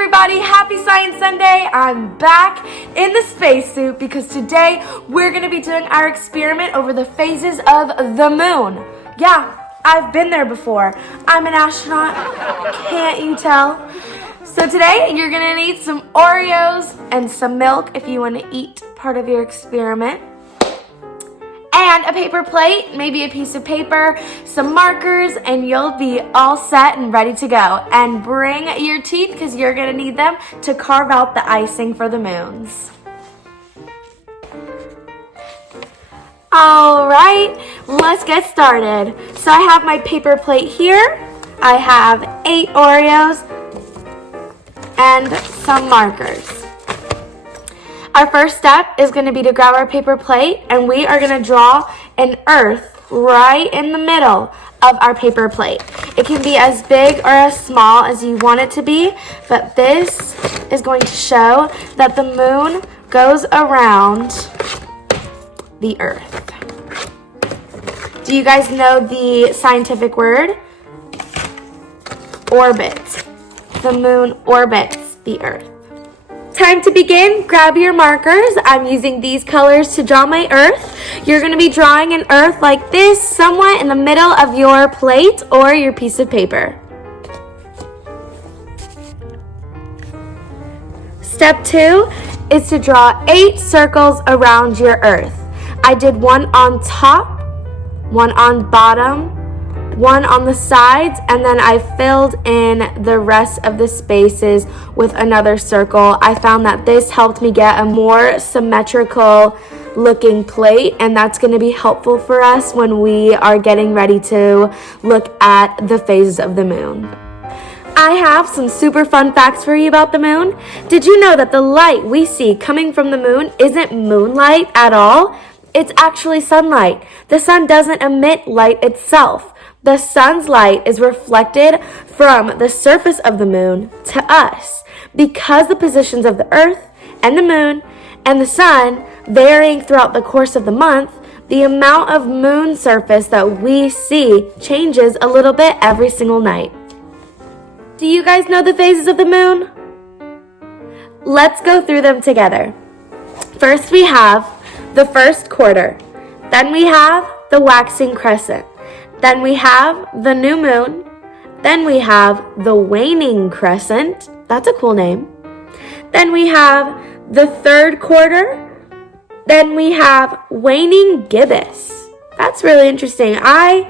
everybody, happy Science Sunday. I'm back in the spacesuit because today we're going to be doing our experiment over the phases of the moon. Yeah, I've been there before. I'm an astronaut, can't you tell? So today you're going to need some Oreos and some milk if you want to eat part of your experiment. And a paper plate, maybe a piece of paper, some markers, and you'll be all set and ready to go. And bring your teeth because you're going to need them to carve out the icing for the moons. All right, let's get started. So I have my paper plate here. I have 8 Oreos and some markers. Our first step is going to be to grab our paper plate, and we are going to draw an earth right in the middle of our paper plate. It can be as big or as small as you want it to be, but this is going to show that the moon goes around the earth. Do you guys know the scientific word? Orbit. The moon orbits the earth. Time to begin. Grab your markers. I'm using these colors to draw my earth. You're going to be drawing an earth like this, somewhat in the middle of your plate or your piece of paper. Step 2 is to draw 8 circles around your earth. I did one on top, one on bottom, one on the sides, and then I filled in the rest of the spaces with another circle. I found that this helped me get a more symmetrical looking plate, and that's going to be helpful for us when we are getting ready to look at the phases of the moon. I have some super fun facts for you about the moon. Did you know that the light we see coming from the moon isn't moonlight at all? It's actually sunlight. The sun doesn't emit light itself. The sun's light is reflected from the surface of the moon to us. Because the positions of the earth and the moon and the sun varying throughout the course of the month, the amount of moon surface that we see changes a little bit every single night. Do you guys know the phases of the moon? Let's go through them together. First we have the first quarter. Then we have the waxing crescent. Then we have the new moon. Then we have the waning crescent. That's a cool name. Then we have the third quarter. Then we have waning gibbous. That's really interesting. I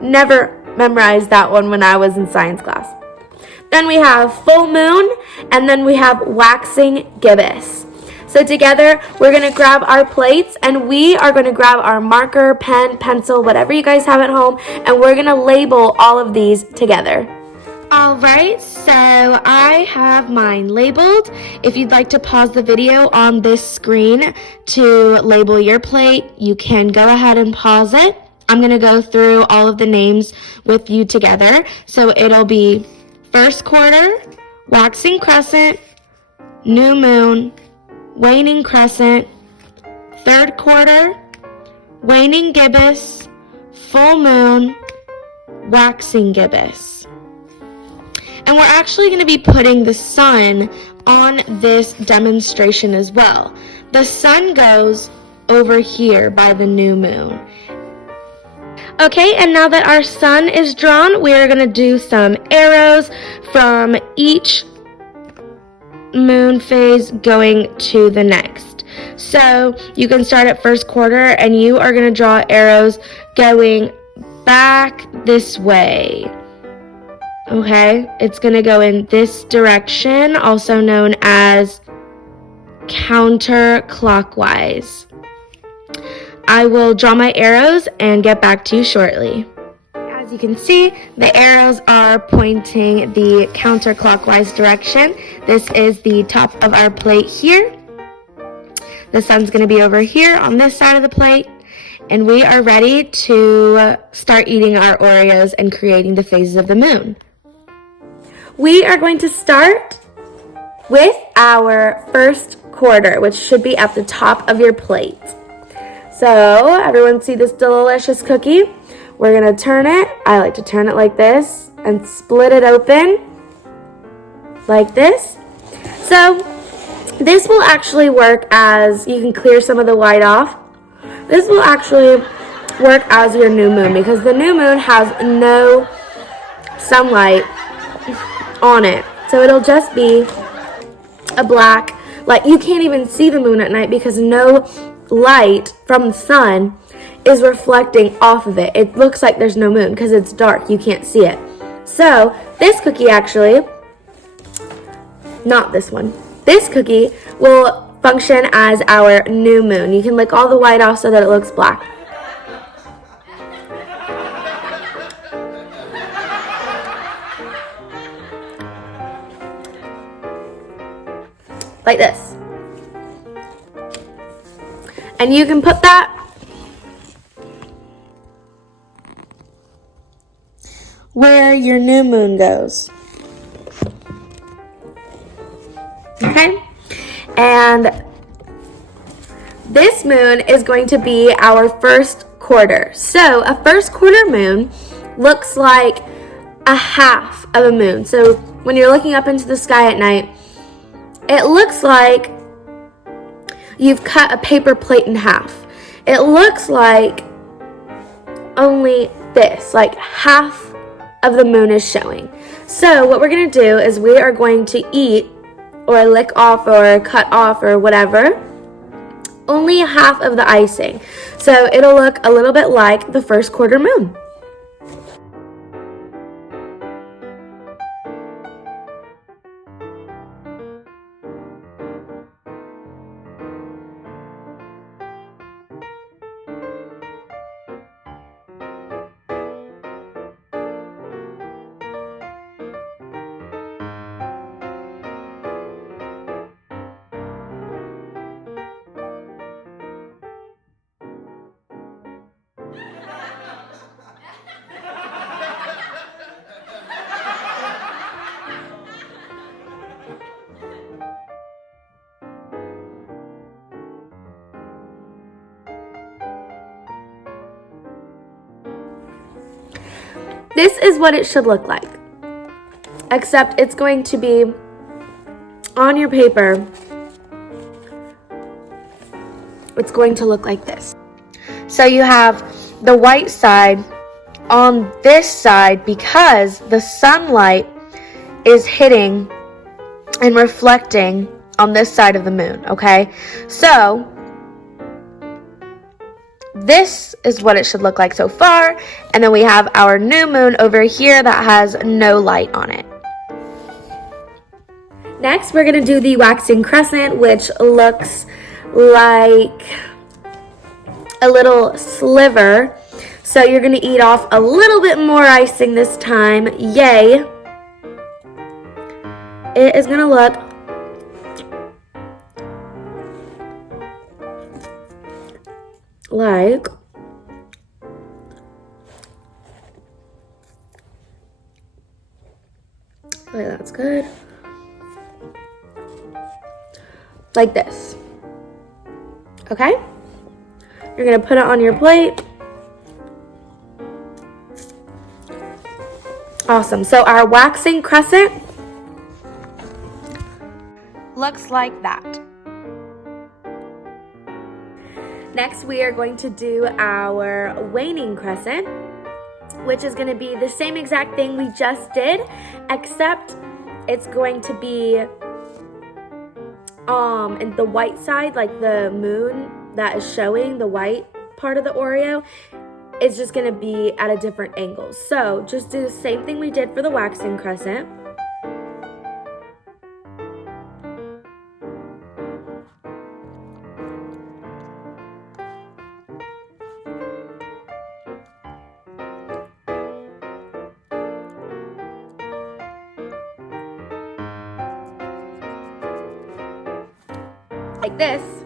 never memorized that one when I was in science class. Then we have full moon, and then we have waxing gibbous. So together, we're going to grab our plates, and we are going to grab our marker, pen, pencil, whatever you guys have at home, and we're going to label all of these together. All right, so I have mine labeled. If you'd like to pause the video on this screen to label your plate, you can go ahead and pause it. I'm going to go through all of the names with you together. So it'll be first quarter, waxing crescent, new moon, waning crescent, third quarter, waning gibbous, full moon, waxing gibbous. And we're actually going to be putting the sun on this demonstration as well. The sun goes over here by the new moon. Okay, and now that our sun is drawn, we are going to do some arrows from each moon phase going to the next. So you can start at first quarter, and you are going to draw arrows going back this way. Okay, it's going to go in this direction, also known as counterclockwise. I will draw my arrows and get back to you shortly. As you can see, the arrows are pointing the counterclockwise direction. This is the top of our plate here. The sun's going to be over here on this side of the plate. And we are ready to start eating our Oreos and creating the phases of the moon. We are going to start with our first quarter, which should be at the top of your plate. So, everyone see this delicious cookie? We're going to turn it. I like to turn it like this and split it open like this. So this will actually work as, you can clear some of the white off. This will actually work as your new moon because the new moon has no sunlight on it. So it'll just be a black, like you can't even see the moon at night because no light from the sun is reflecting off of it. It looks like there's no moon because it's dark. You can't see it. So this cookie actually, not this one, this cookie will function as our new moon. You can lick all the white off so that it looks black. Like this. And you can put that where your new moon goes. Okay? And this moon is going to be our first quarter. So a first quarter moon looks like a half of a moon. So when you're looking up into the sky at night, it looks like you've cut a paper plate in half. It looks like only this, like half of the moon is showing. So what we're going to do is we are going to eat or lick off or cut off or whatever only half of the icing. So it'll look a little bit like the first quarter moon. This is what it should look like, except it's going to be on your paper. It's going to look like this. So you have the white side on this side because the sunlight is hitting and reflecting on this side of the moon, okay? So this is what it should look like so far, and then we have our new moon over here that has no light on it. Next, we're going to do the waxing crescent, which looks like a little sliver. So you're going to eat off a little bit more icing this time. Yay! It is going to look like that's good. Like this. Okay? You're going to put it on your plate. Awesome. So our waxing crescent looks like that. Next, we are going to do our waning crescent, which is going to be the same exact thing we just did, except it's going to be in the white side, like the moon that is showing the white part of the Oreo, is just going to be at a different angle. So just do the same thing we did for the waxing crescent. Like this,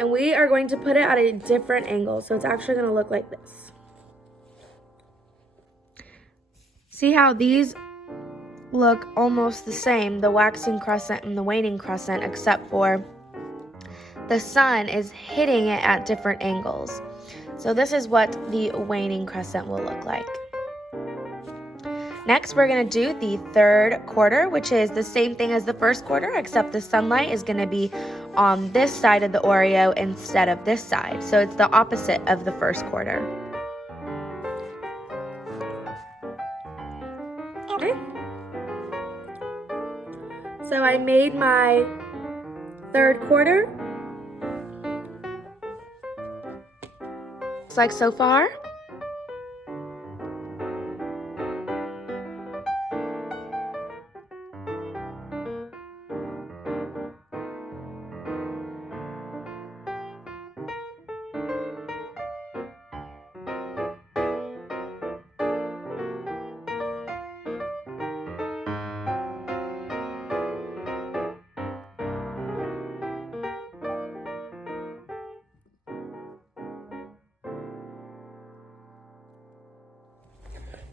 and we are going to put it at a different angle, so it's actually going to look like this. See how these look almost the same, the waxing crescent and the waning crescent, except for the sun is hitting it at different angles. So this is what the waning crescent will look like. Next, we're gonna do the third quarter, which is the same thing as the first quarter, except the sunlight is gonna be on this side of the Oreo instead of this side. So it's the opposite of the first quarter. Okay. So I made my third quarter. Looks like so far.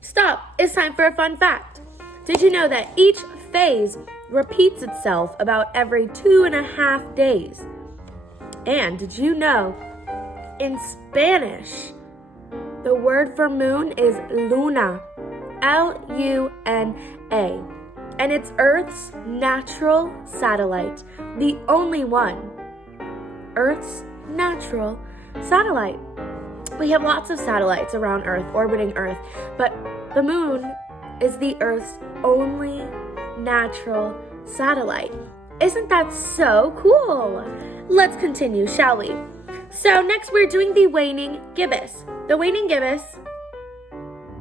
Stop! It's time for a fun fact. Did you know that each phase repeats itself about every 2.5 days? And did you know in Spanish, the word for moon is luna, L-U-N-A, and it's Earth's natural satellite, the only one. Earth's natural satellite. We have lots of satellites around Earth, orbiting Earth, but the moon is the Earth's only natural satellite. Isn't that so cool? Let's continue, shall we? So next we're doing the waning gibbous. The waning gibbous,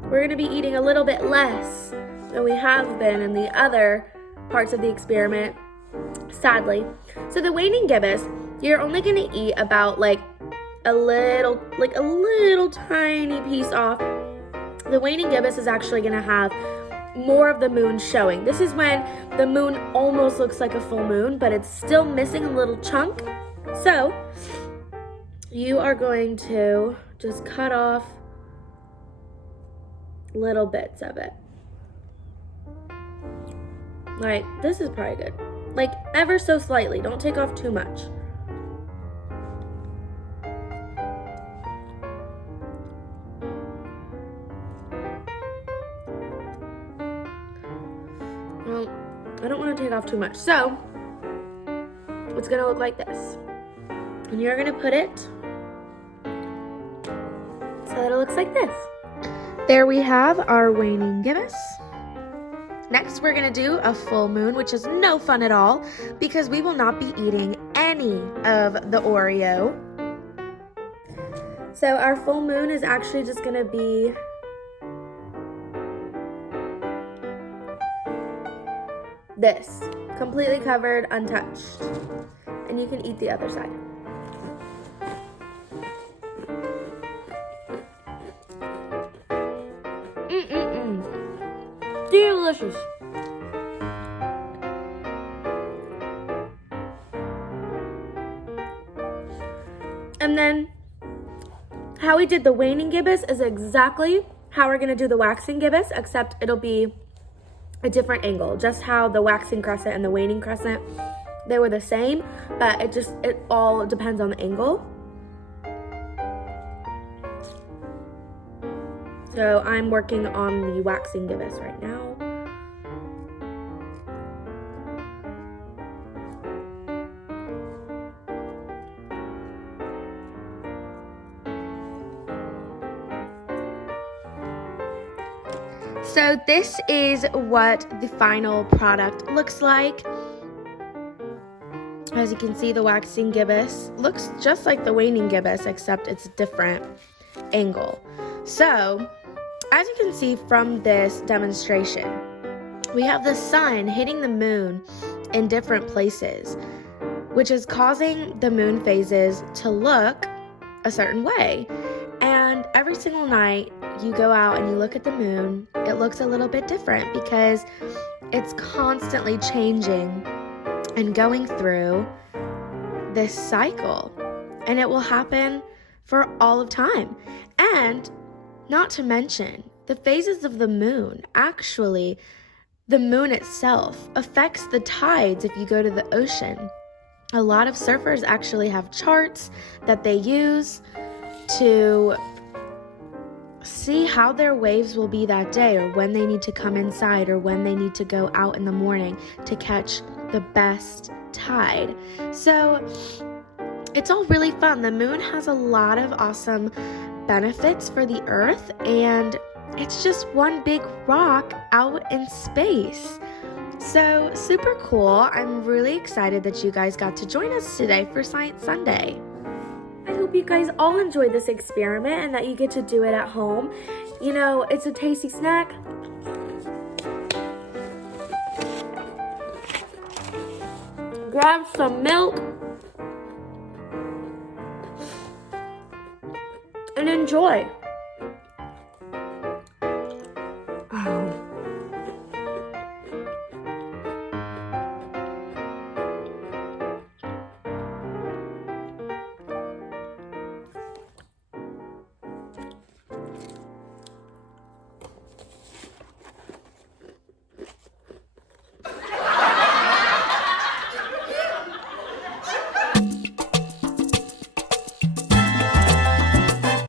we're going to be eating a little bit less than we have been in the other parts of the experiment, sadly. So the waning gibbous, you're only going to eat about like a little tiny piece off. The waning gibbous is actually going to have more of the moon showing. This is when the moon almost looks like a full moon, but it's still missing a little chunk. So you are going to just cut off little bits of it. Like, this is probably good. Like, ever so slightly. Don't take off too much. Well, I don't want to take off too much. So, it's going to look like this. And you're going to put it so that it looks like this. There we have our waning gibbous. Next, we're going to do a full moon, which is no fun at all because we will not be eating any of the Oreo. So our full moon is actually just going to be this, completely covered, untouched. And you can eat the other side. Delicious. And then how we did the waning gibbous is exactly how we're going to do the waxing gibbous, except it'll be a different angle. Just how the waxing crescent and the waning crescent, they were the same, but it all depends on the angle. So I'm working on the waxing gibbous right now. So this is what the final product looks like. As you can see, the waxing gibbous looks just like the waning gibbous, except it's a different angle. So, as you can see from this demonstration, we have the sun hitting the moon in different places, which is causing the moon phases to look a certain way. And every single night you go out and you look at the moon, it looks a little bit different because it's constantly changing and going through this cycle. And it will happen for all of time. And not to mention, the phases of the moon, actually, the moon itself affects the tides if you go to the ocean. A lot of surfers actually have charts that they use to see how their waves will be that day, or when they need to come inside, or when they need to go out in the morning to catch the best tide. So it's all really fun. The moon has a lot of awesome benefits for the earth, and it's just one big rock out in space. So super cool. I'm really excited that you guys got to join us today for Science Sunday. I hope you guys all enjoyed this experiment and that you get to do it at home. You know, it's a tasty snack. Grab some milk and enjoy. Oh.